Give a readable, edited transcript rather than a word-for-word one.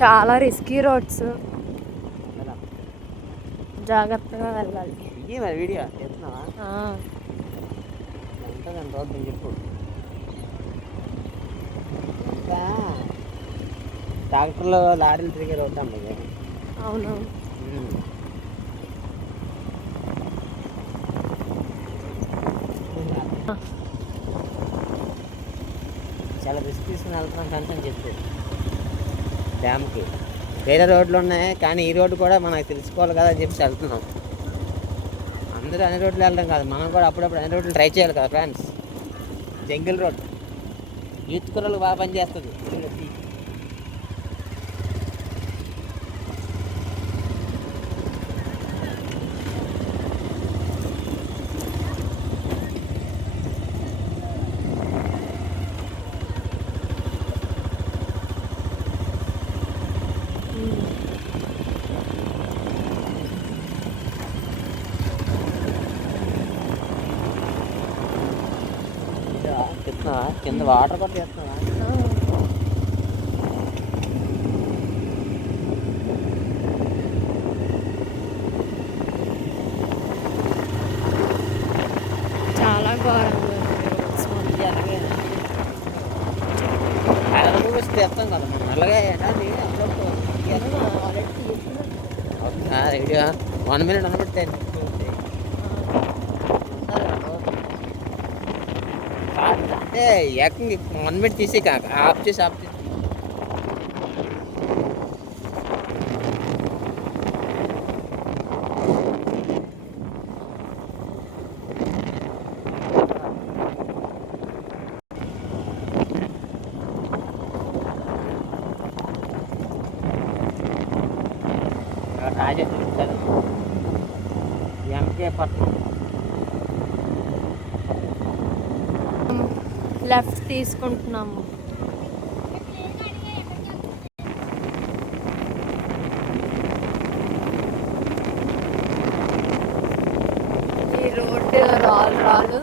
చాలా risky roads, జాగ్రత్తగా వెళ్ళాలి. ఇది మరి వీడియో చేస్తున్నావా? ఉంటుందండి రోడ్డు చెప్పు. ఇంకా ట్రాక్టర్లు లారీలు తిరిగే రోడ్డు అమ్మ ఇది. అవునవును. చాలా రిస్క్ తీసుకుని వెళ్తున్నాం కనుక చెప్పు. డ్యామ్కి వేరే రోడ్లు ఉన్నాయి కానీ ఈ రోడ్డు కూడా మనకు తెలుసుకోవాలి కదా అని చెప్పి వెళ్తున్నాం. అందరూ అన్ని రోడ్లు వెళ్ళడం కాదు, మనం కూడా అప్పుడప్పుడు అన్ని రోడ్లు ట్రై చేయాలి కదా ఫ్రెండ్స్. జంగిల్ రోడ్ యూత్ కుర్రలకు బాగా పనిచేస్తుంది. చెప్తున్నావా? కింద వాటర్ కూడా చేస్తున్నావా? చాలా ఘోరంగా చూపిస్తే తెస్తాం కదా మనం. అలాగే వీడియో 1 minute అనబెట్టే అంటే ఏకంగా 1 minute తీసి ఆఫ్ చేసి రాజా చూపిస్తాను. ఎంకే పట్నం లెఫ్ట్ తీసుకుంటున్నాము. ఈ రోడ్డు రాళ్ళు